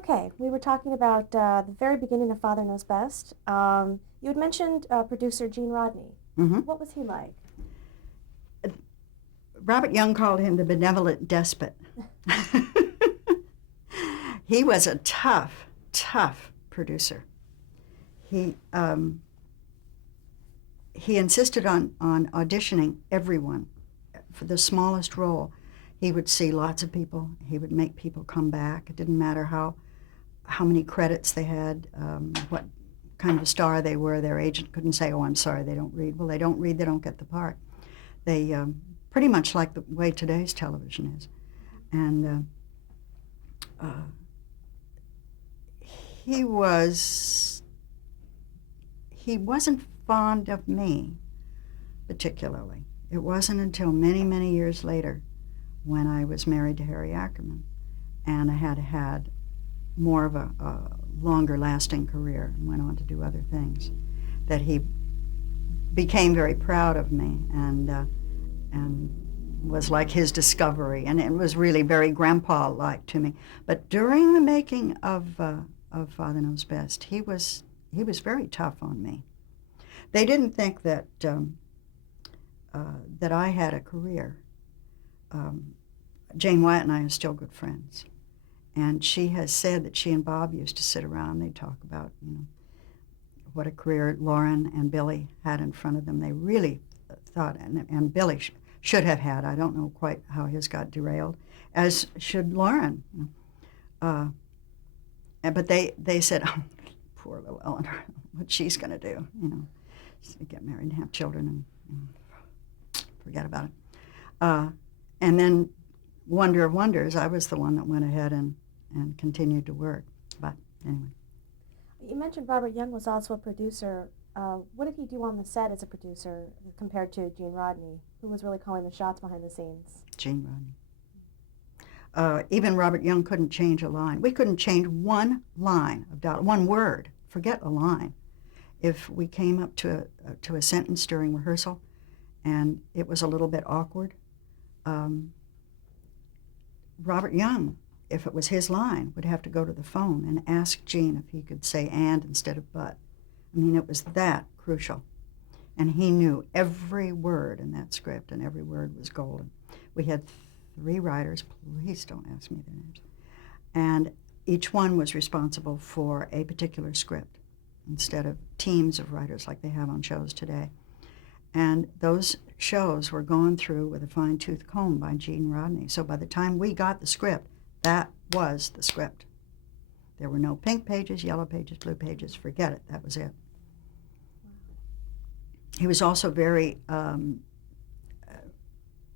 Okay, we were talking about the very beginning of Father Knows Best. You had mentioned producer Gene Rodney. Hmm. What was he like? Robert Young called him the benevolent despot. He was a tough, tough producer. He he insisted on auditioning everyone for the smallest role. He would see lots of people. He would make people come back. It didn't matter how many credits they had, what kind of a star they were. Their agent couldn't say, "Oh, I'm sorry, they don't read." Well, they don't read, they don't get the part. They pretty much like the way today's television is. And uh, he was he wasn't fond of me particularly. It wasn't until many, many years later, when I was married to Harry Ackerman and I had more of a longer lasting career and went on to do other things, that he became very proud of me and was like his discovery, and it was really very grandpa-like to me. But during the making of Father Knows Best, he was very tough on me. They didn't think that that I had a career. Jane Wyatt and I are still good friends, and she has said that she and Bob used to sit around and they'd talk about, what a career Lauren and Billy had in front of them. They really thought, and Billy should have had. I don't know quite how his got derailed, as should Lauren. But they said, "Oh, poor little Elinor, what she's going to do, get married and have children and forget about it." And then, wonder of wonders, I was the one that went ahead and continued to work. But anyway. You mentioned Robert Young was also a producer. What did he do on the set as a producer compared to Gene Rodney, who was really calling the shots behind the scenes? Gene Rodney. Even Robert Young couldn't change a line. We couldn't change one line of dialogue, one word. Forget a line. If we came up to a sentence during rehearsal, and it was a little bit awkward, Robert Young, if it was his line, would have to go to the phone and ask Gene if he could say "and" instead of "but." I mean, it was that crucial. And he knew every word in that script, and every word was golden. We had 3 writers. Please don't ask me their names. And each one was responsible for a particular script instead of teams of writers like they have on shows today. And those shows were gone through with a fine-tooth comb by Gene Rodney. So by the time we got the script, that was the script. There were no pink pages, yellow pages, blue pages. Forget it. That was it. He was also very on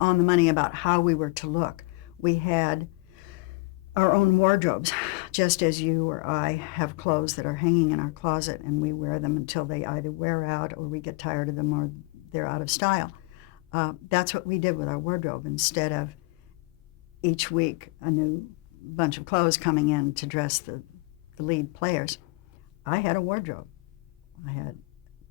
the money about how we were to look. We had our own wardrobes, just as you or I have clothes that are hanging in our closet, and we wear them until they either wear out or we get tired of them or they're out of style. That's what we did with our wardrobe. Instead of each week a new bunch of clothes coming in to dress the lead players, I had a wardrobe. I had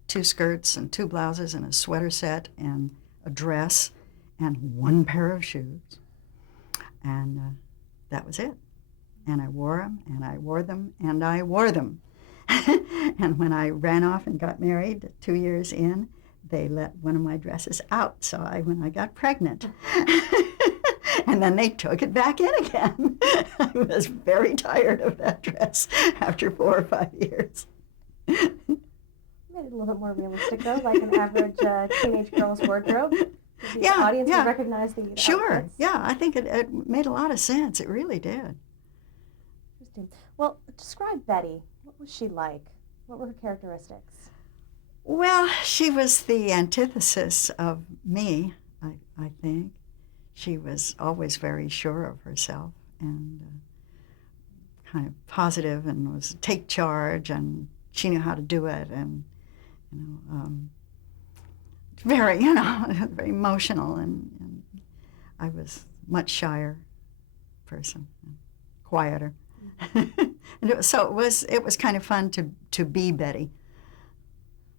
2 skirts and 2 blouses and a sweater set and a dress and 1 pair of shoes. And that was it. And I wore them, and I wore them, and I wore them. And when I ran off and got married 2 years in, they let one of my dresses out. So when I got pregnant, and then they took it back in again. I was very tired of that dress after 4 or 5 years. Made it a little bit more realistic, though, like an average teenage girl's wardrobe. The audience would recognize the Sure, outfits. yeah, I think it made a lot of sense. It really did. Interesting. Well, describe Betty. What was she like? What were her characteristics? Well, she was the antithesis of me, I think. She was always very sure of herself and kind of positive, and was take charge, and she knew how to do it, and very, very emotional, and I was much shyer person, quieter. And it was kind of fun to be Betty.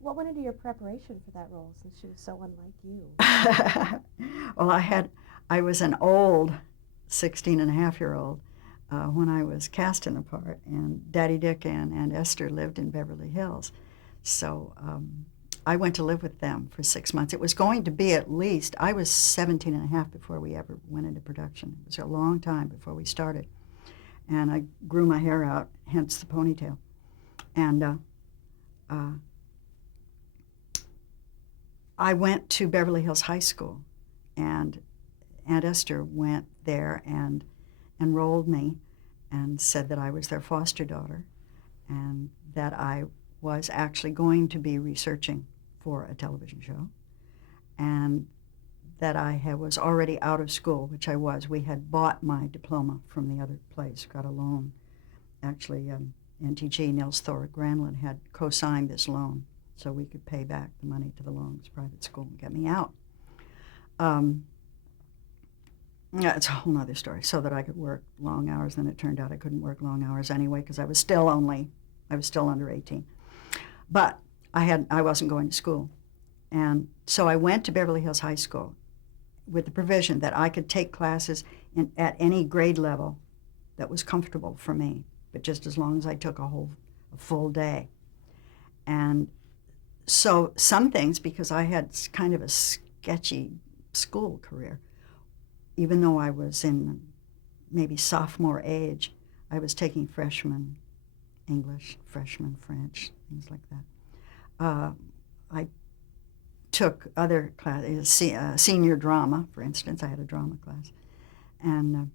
What went into your preparation for that role, since she was so unlike you? Well, I was an old 16-and-a-half-year-old when I was casting the part, and Daddy Dick and Esther lived in Beverly Hills. So I went to live with them for 6 months. It was going to be at least, I was 17 and a half before we ever went into production. It was a long time before we started. And I grew my hair out, hence the ponytail. And I went to Beverly Hills High School, and Aunt Esther went there and enrolled me and said that I was their foster daughter and that I was actually going to be researching for a television show, and that I was already out of school, which I was. We had bought my diploma from the other place, got a loan. Actually, NTG, Nils Thor Granlund, had co-signed this loan so we could pay back the money to the Long's private school and get me out. Yeah, it's a whole nother story, so that I could work long hours. Then it turned out I couldn't work long hours anyway because I was still under 18. But I wasn't going to school. And so I went to Beverly Hills High School with the provision that I could take classes at any grade level that was comfortable for me, but just as long as I took a full day. And so some things, because I had kind of a sketchy school career, even though I was in maybe sophomore age, I was taking freshman English, freshman French, things like that. I took other classes, senior drama, for instance. I had a drama class. And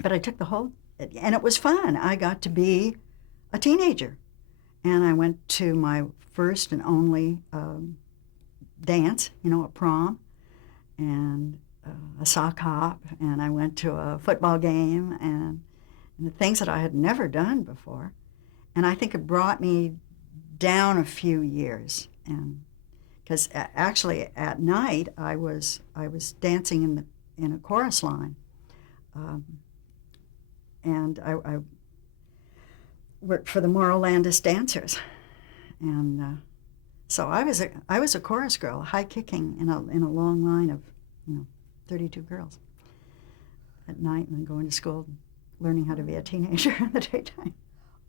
but I took the whole, and it was fun. I got to be a teenager. And I went to my first and only dance, a prom, and a sock hop, and I went to a football game, and the things that I had never done before. And I think it brought me down a few years, and because actually at night I was dancing in a chorus line, and I worked for the Morrow Landis Dancers, and so I was a chorus girl, high kicking in a long line of 32 girls at night, and then going to school, learning how to be a teenager in the daytime.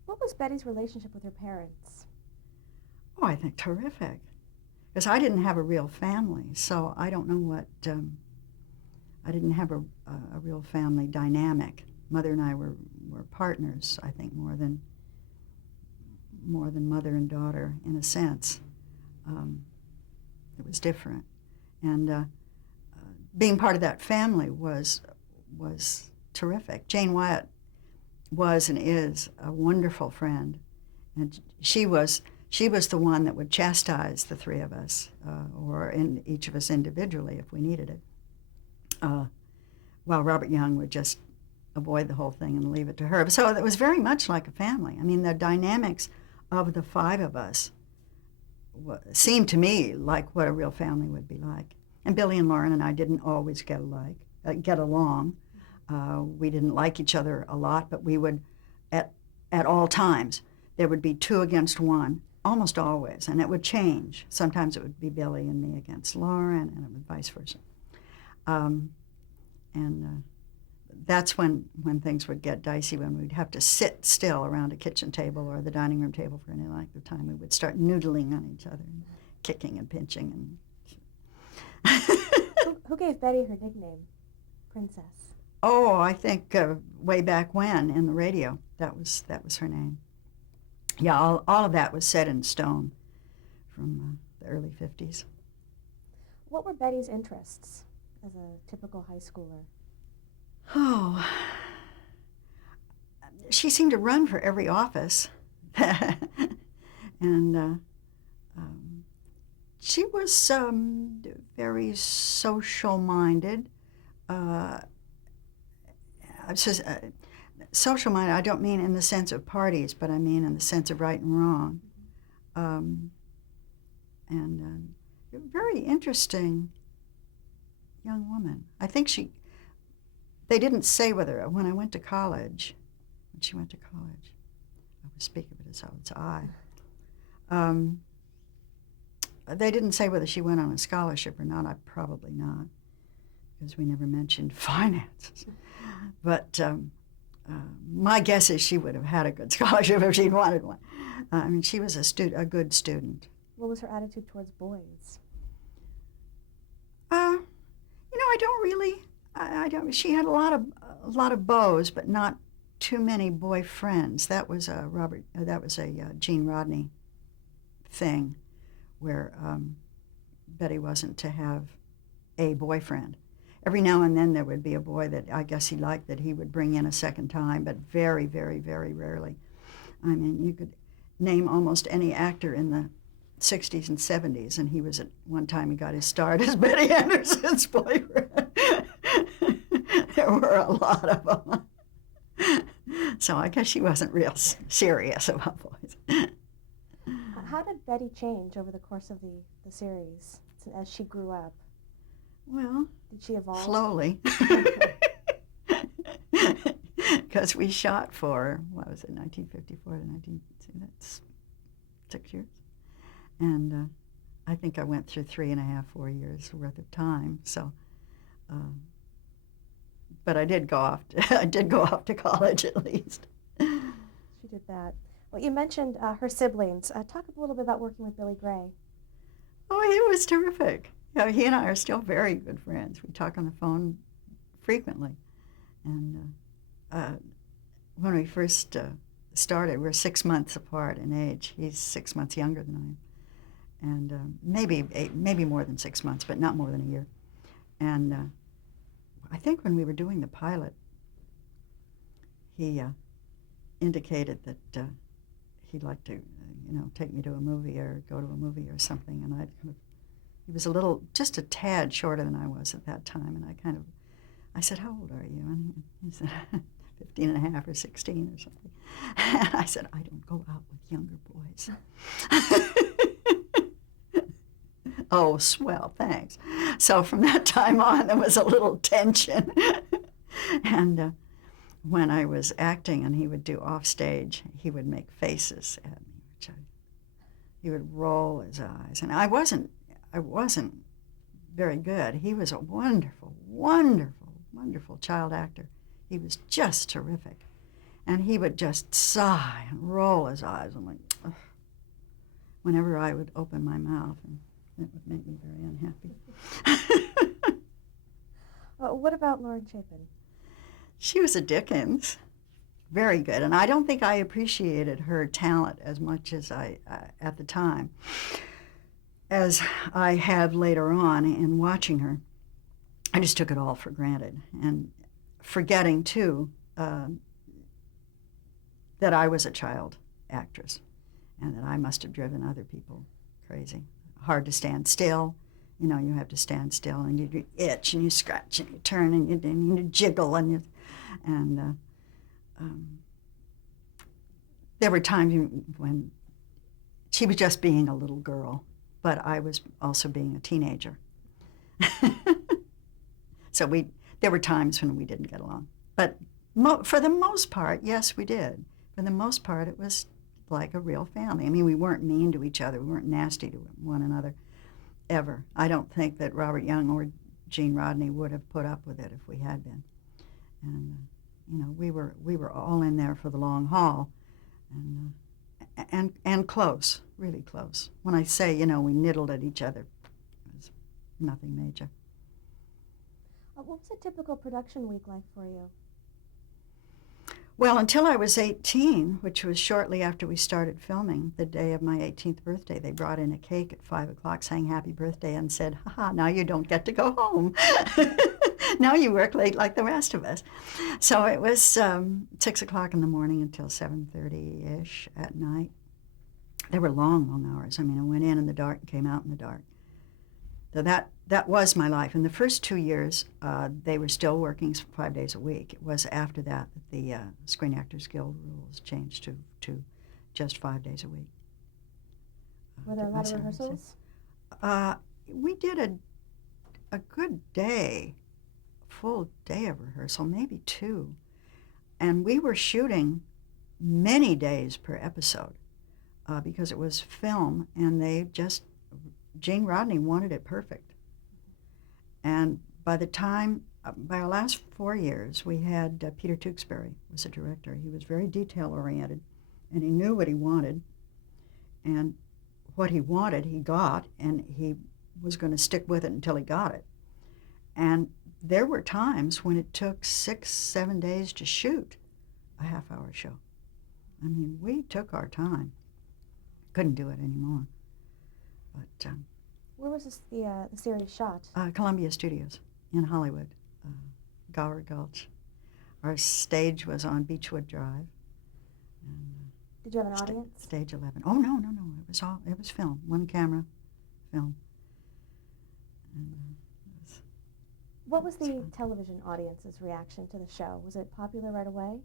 What was Betty's relationship with her parents? Oh, I think terrific. Because I didn't have a real family, so I don't know what, I didn't have a real family dynamic. Mother and I were partners, I think, more than mother and daughter, in a sense. It was different. And being part of that family was terrific. Jane Wyatt was and is a wonderful friend, and she was the one that would chastise the three of us, or each of us individually if we needed it, while Robert Young would just avoid the whole thing and leave it to her. So it was very much like a family. I mean, the dynamics of the five of us seemed to me like what a real family would be like. And Billy and Lauren and I didn't always get along. We didn't like each other a lot, but we would, at all times, there would be two against one, almost always, and it would change. Sometimes it would be Billy and me against Lauren, and it would vice versa. That's when things would get dicey, when we'd have to sit still around a kitchen table or the dining room table for any length of time. We would start noodling on each other, and kicking and pinching. Who gave Betty her nickname, Princess? Oh, I think way back when in the radio, that was her name. Yeah, all of that was set in stone from the early 50s. What were Betty's interests as a typical high schooler? Oh, she seemed to run for every office. And she was very social-minded. Social-minded, I don't mean in the sense of parties, but I mean in the sense of right and wrong. And very interesting young woman. I think they didn't say whether, when I went to college, when she went to college, I would speak of it as though it's I. They didn't say whether she went on a scholarship or not. Probably not, because we never mentioned finances. But my guess is she would have had a good scholarship if she'd wanted one. I mean, she was a good student. What was her attitude towards boys? I don't really. I don't. She had a lot of beaux, but not too many boyfriends. That was a Gene Rodney thing, where Betty wasn't to have a boyfriend. Every now and then there would be a boy that I guess he liked that he would bring in a second time, but very, very, very rarely. I mean, you could name almost any actor in the 60s and 70s, and he was at one time he got his start as Betty Anderson's boyfriend. There were a lot of them. So I guess she wasn't real serious about boys. How did Betty change over the course of the series as she grew up? Well, did she evolve? Slowly. Because we shot for, what was it, 1954 to that's 6 years. And I think I went through 3.5, 4 years worth of time. So, but I did go off to college at least. She did that. Well, you mentioned her siblings. Talk a little bit about working with Billy Gray. Oh, he was terrific. He and I are still very good friends. We talk on the phone frequently. And when we first started, we're 6 months apart in age. He's 6 months younger than I am. And maybe more than 6 months, but not more than a year. And I think when we were doing the pilot, he indicated that he'd like to, take me to a movie or go to a movie or something. And he was just a tad shorter than I was at that time. And I said, "How old are you?" And he said, 15 and a half or 16 or something. And I said, "I don't go out with younger boys." "Oh, swell, thanks." So from that time on, there was a little tension. And when I was acting and he would do off stage, he would make faces at me. He would roll his eyes. And I wasn't very good. He was a wonderful, wonderful, wonderful child actor. He was just terrific. And he would just sigh and roll his eyes. I'm like, ugh. Whenever I would open my mouth, and it would make me very unhappy. What about Lauren Chapin? She was a Dickens. Very good. And I don't think I appreciated her talent as much as I, at the time, as I have later on in watching her. I just took it all for granted. And forgetting, too, that I was a child actress and that I must have driven other people crazy. Hard to stand still. You have to stand still, and you itch, and you scratch, and you turn, and you jiggle, and there were times when she was just being a little girl, but I was also being a teenager. So there were times when we didn't get along. But for the most part, yes, we did. For the most part, it was like a real family. I mean, we weren't mean to each other. We weren't nasty to one another, ever. I don't think that Robert Young or Gene Rodney would have put up with it if we had been. And, we were all in there for the long haul, and close, really close. When I say, we niddled at each other, it was nothing major. What was a typical production week like for you? Well, until I was 18, which was shortly after we started filming, the day of my 18th birthday, they brought in a cake at 5 o'clock, sang happy birthday, and said, "Ha, now you don't get to go home. Now you work late like the rest of us." So it was 6 o'clock in the morning until 7:30-ish at night. They were long, long hours. I mean, I went in the dark and came out in the dark. So that was my life. In the first 2 years, they were still working 5 days a week. It was after that the Screen Actors Guild rules changed to just 5 days a week. Were there a lot of rehearsals? We did a good day, full day of rehearsal, maybe 2. And we were shooting many days per episode because it was film, and Gene Rodney wanted it perfect. And by the time by our last 4 years, we had Peter Tewksbury was a director. He was very detail-oriented, and he knew what he wanted. And what he wanted, he got, and he was going to stick with it until he got it. And there were times when it took 6, 7 days to shoot a half-hour show. I mean, we took our time. Couldn't do it anymore. But where was the series shot? Columbia Studios in Hollywood, Gower Gulch. Our stage was on Beechwood Drive. And, did you have an audience? Stage 11. Oh, no. It was film, one camera film. And, what was the television audience's reaction to the show? Was it popular right away?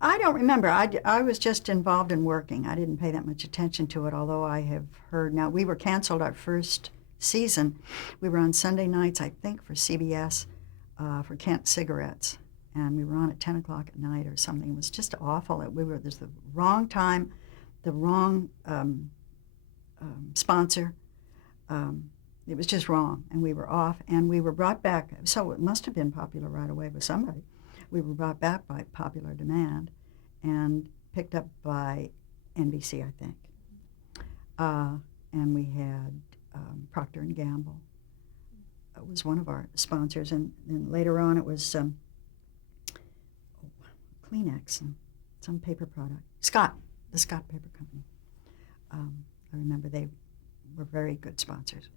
I don't remember. I was just involved in working. I didn't pay that much attention to it, although I have heard. Now, we were canceled our first season. We were on Sunday nights, I think, for CBS, for Kent Cigarettes. And we were on at 10 o'clock at night or something. It was just awful. There's the wrong time, the wrong sponsor. It was just wrong, and we were off, and we were brought back. So it must have been popular right away with somebody. We were brought back by popular demand and picked up by NBC, I think. And we had Procter & Gamble. It was one of our sponsors, and later on it was Kleenex and some paper product. The Scott Paper Company. I remember they were very good sponsors.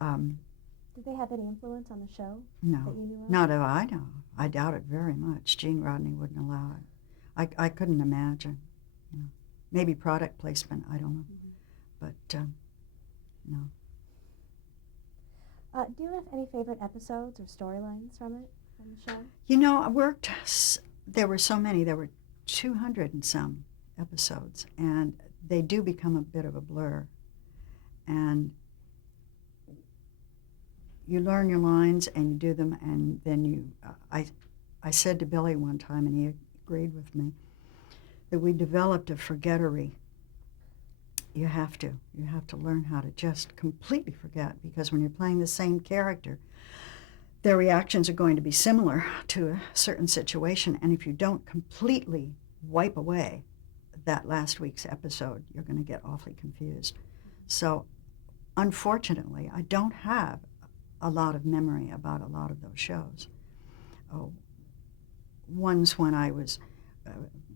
Did they have any influence on the show? No, that you knew of? not that I know. I doubt it very much. Gene Rodney wouldn't allow it. I couldn't imagine. You know, maybe product placement. I don't know, but no. Do you have any favorite episodes or storylines from the show? You know, I worked. There were so many. There were 200 and some episodes, and they do become a bit of a blur. And you learn your lines and you do them, and then you. I said to Billy one time, and he agreed with me, that we developed a forgettery. You have to learn how to just completely forget, because when you're playing the same character, their reactions are going to be similar to a certain situation, and if you don't completely wipe away that last week's episode, you're going to get awfully confused. So, unfortunately, I don't have a lot of memory about a lot of those shows. Ones when I was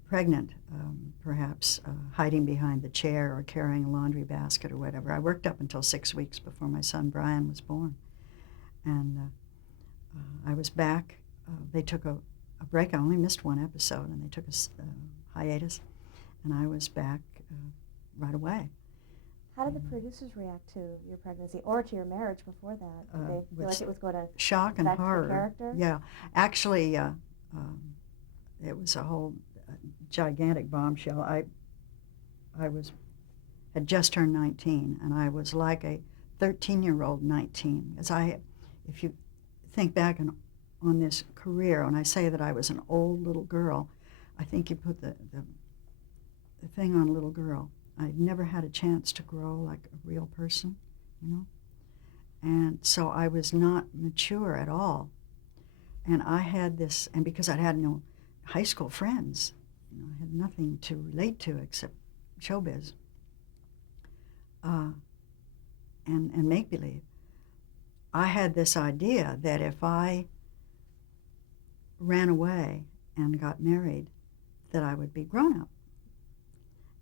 pregnant, perhaps hiding behind the chair or carrying a laundry basket or whatever. I worked up until 6 weeks before my son Brian was born. And I was back. They took a break. I only missed one episode, and they took a hiatus. And I was back right away. How did the producers react to your pregnancy or to your marriage before that? Did they feel like it was going to shock and affect horror? The character? Yeah. Actually, it was a whole gigantic bombshell. I had just turned 19, and I was like a 13-year-old 19. If you think back on this career, when I say that I was an old little girl, I think you put the thing on little girl. I'd never had a chance to grow like a real person, you know? And so I was not mature at all. And I had this, and because I had no high school friends, you know, I had nothing to relate to except showbiz and make-believe. I had this idea that if I ran away and got married, that I would be grown up.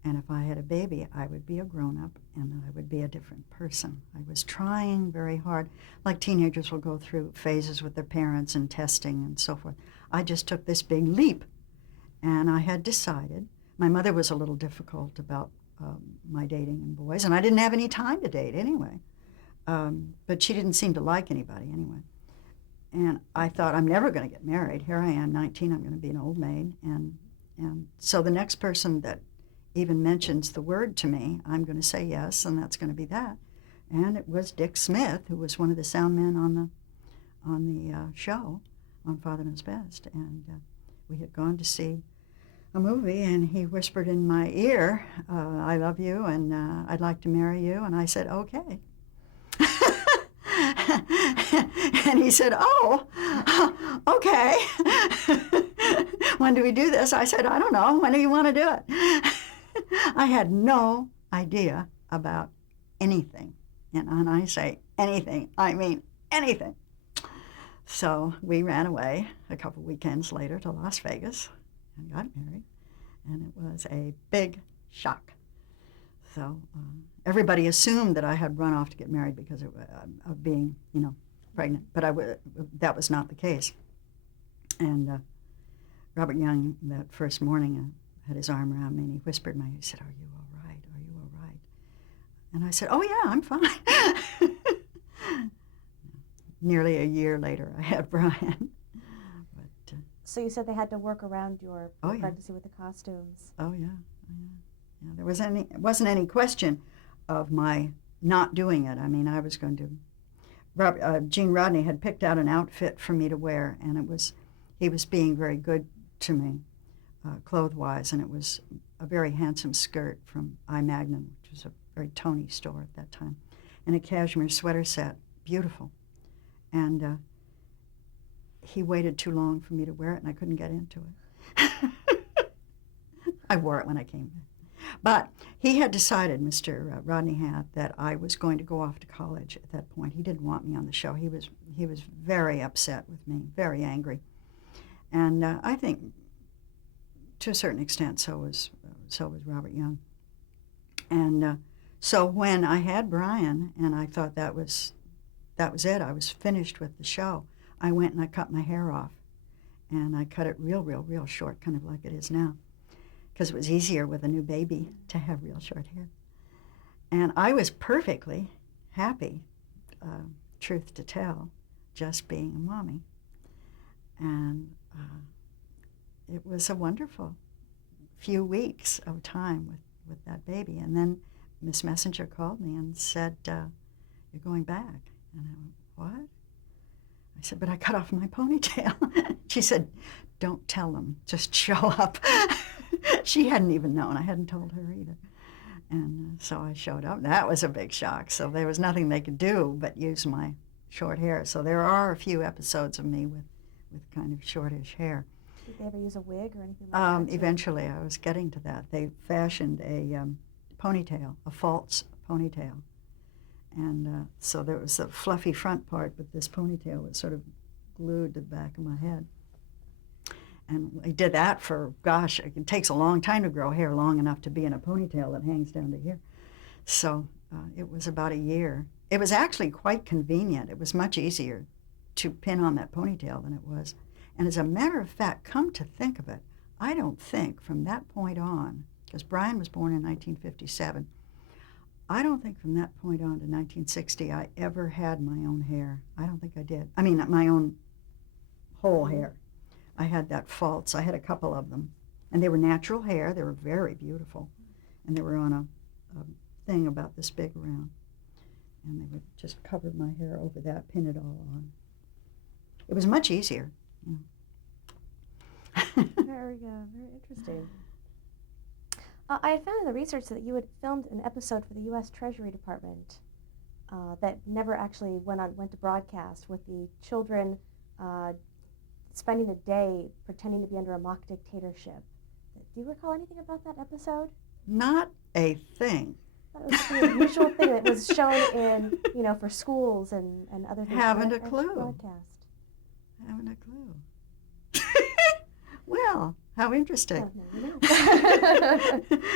And if I had a baby, I would be a grown-up, and I would be a different person. I was trying very hard. Like teenagers will go through phases with their parents and testing and so forth. I just took this big leap, and I had decided. My mother was a little difficult about my dating and boys, and I didn't have any time to date anyway. But she didn't seem to like anybody anyway. And I thought, I'm never going to get married. Here I am, 19, I'm going to be an old maid. And so the next person that even mentions the word to me, I'm going to say yes, and that's going to be that. And it was Dick Smith, who was one of the sound men on the show, on Father Knows Best. And we had gone to see a movie, and he whispered in my ear, I love you, and I'd like to marry you. And I said, okay. And he said, oh, okay. When do we do this? I said, I don't know. When do you want to do it? I had no idea about anything. And when I say anything, I mean anything. So we ran away a couple weekends later to Las Vegas and got married. And it was a big shock. So everybody assumed that I had run off to get married because of being, pregnant. But that was not the case. And Robert Young, that first morning, had his arm around me and he whispered to me, he said, "Are you all right? Are you all right?" And I said, "Oh, yeah, I'm fine." Nearly a year later, I had Brian. But, So you said they had to work around your Oh, yeah. pregnancy with the costumes. Oh, yeah. Yeah, there wasn't any question of my not doing it. I mean, I was going to. Gene Rodney had picked out an outfit for me to wear, and he was being very good to me, clothes-wise, and it was a very handsome skirt from I Magnum, which was a very Tony store at that time, and a cashmere sweater set, beautiful. And he waited too long for me to wear it, and I couldn't get into it. I wore it when I came back. But he had decided, Mr. Rodney had, that I was going to go off to college at that point. He didn't want me on the show. He was very upset with me, very angry. And I think, to a certain extent, so was Robert Young. And so when I had Brian, and I thought that was it, I was finished with the show, I went and I cut my hair off. And I cut it real, real, real short, kind of like it is now, because it was easier with a new baby to have real short hair. And I was perfectly happy, truth to tell, just being a mommy. And it was a wonderful few weeks of time with that baby. And then Miss Messenger called me and said, "You're going back." And I went, "What?" I said, "But I cut off my ponytail." She said, "Don't tell them, just show up." She hadn't even known. I hadn't told her either. And so I showed up. That was a big shock. So there was nothing they could do but use my short hair. So there are a few episodes of me with kind of shortish hair. Did they ever use a wig or anything like that? Eventually, I was getting to that. They fashioned a ponytail, a false ponytail. And so there was a fluffy front part, but this ponytail was sort of glued to the back of my head. And I did that for, gosh, it takes a long time to grow hair long enough to be in a ponytail that hangs down to here. So it was about a year. It was actually quite convenient. It was much easier to pin on that ponytail than it was. And as a matter of fact, come to think of it, I don't think from that point on, because Brian was born in 1957, I don't think from that point on to 1960 I ever had my own hair. I don't think I did. I mean, my own whole hair. I had that false. I had a couple of them. And they were natural hair. They were very beautiful. And they were on a thing about this big around. And they would just cover my hair over that, pin it all on. It was much easier. Very interesting. I had found in the research that you had filmed an episode for the U.S. Treasury Department that never actually went to broadcast, with the children spending a day pretending to be under a mock dictatorship. Do you recall anything about that episode? Not a thing. That was the unusual thing that was shown in, for schools and other things. Haven't a clue. Broadcast. Haven't a clue. Well, how interesting.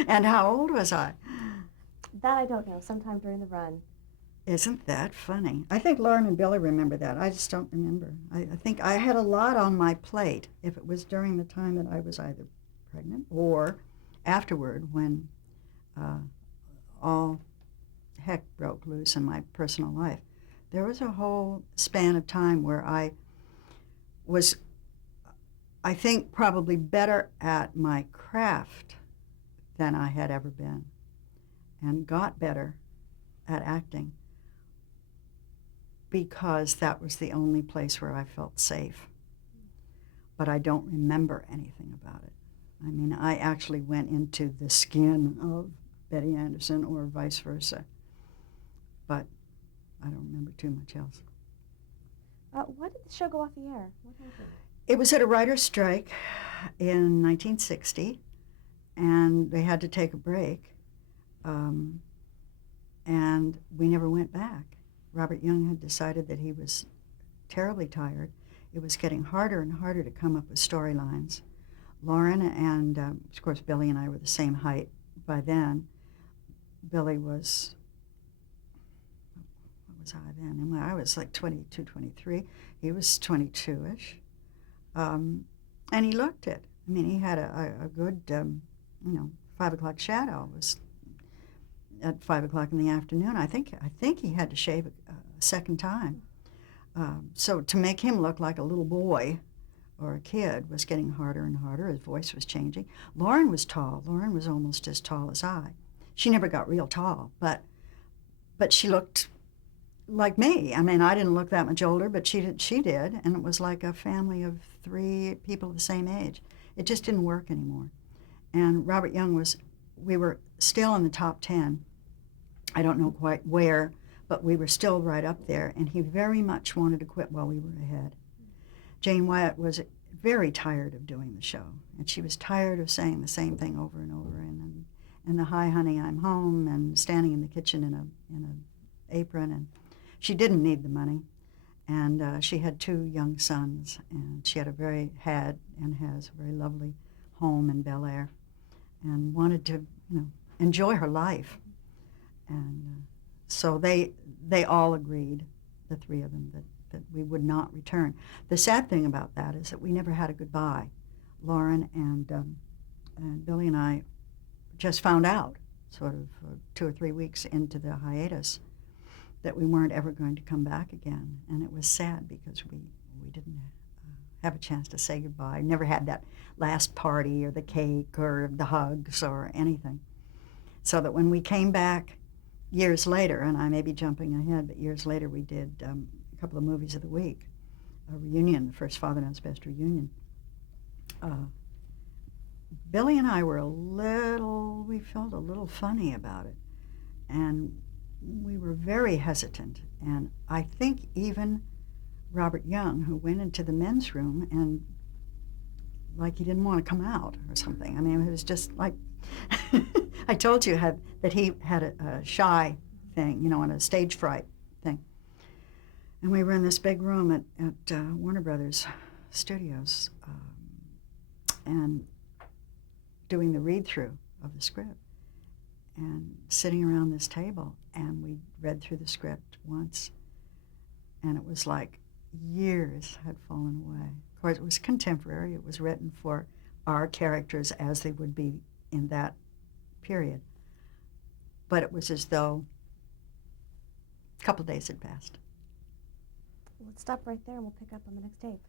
And how old was I? That I don't know. Sometime during the run. Isn't that funny? I think Lauren and Billy remember that. I just don't remember. I think I had a lot on my plate if it was during the time that I was either pregnant or afterward, when all heck broke loose in my personal life. There was a whole span of time where I was, I think, probably better at my craft than I had ever been, and got better at acting because that was the only place where I felt safe. But I don't remember anything about it. I mean, I actually went into the skin of Betty Anderson or vice versa. But I don't remember too much else. Why did the show go off the air? What happened? It was at a writer's strike in 1960, and they had to take a break, and we never went back. Robert Young had decided that he was terribly tired. It was getting harder and harder to come up with storylines. Lauren and, of course, Billy and I were the same height by then. Billy was, what was I then? And I was like 22, 23. He was 22-ish. And he looked it. I mean, he had a good, 5 o'clock shadow. It was at 5 o'clock in the afternoon. I think he had to shave a second time. So to make him look like a little boy or a kid was getting harder and harder. His voice was changing. Lauren was tall. Lauren was almost as tall as I. She never got real tall, but she looked like me. I mean, I didn't look that much older, but she did, and it was like a family of 3 people the same age. It just didn't work anymore. And Robert Young we were still in the top 10. I don't know quite where, but we were still right up there, and he very much wanted to quit while we were ahead. Jane Wyatt was very tired of doing the show, and she was tired of saying the same thing over and over, and the "Hi, honey, I'm home," and standing in the kitchen in an apron, and she didn't need the money, and she had 2 young sons, and she had and has a very lovely home in Bel Air, and wanted to, enjoy her life, and so they all agreed, the 3 of them, that we would not return. The sad thing about that is that we never had a goodbye. Lauren and Billy and I just found out, sort of 2 or 3 weeks into the hiatus, that we weren't ever going to come back again. And it was sad because we didn't have a chance to say goodbye. Never had that last party or the cake or the hugs or anything. So that when we came back years later, and I may be jumping ahead, but years later we did a couple of movies of the week, a reunion, the first Father Knows Best reunion. Billy and I we felt a little funny about it. And we were very hesitant. And I think even Robert Young, who went into the men's room and like he didn't want to come out or something. I mean, it was just like, I told you that he had a shy thing, and a stage fright thing. And we were in this big room at Warner Brothers Studios and doing the read-through of the script and sitting around this table, and we read through the script once, and it was like years had fallen away. Of course, it was contemporary. It was written for our characters as they would be in that period. But it was as though a couple days had passed. Let's stop right there and we'll pick up on the next tape.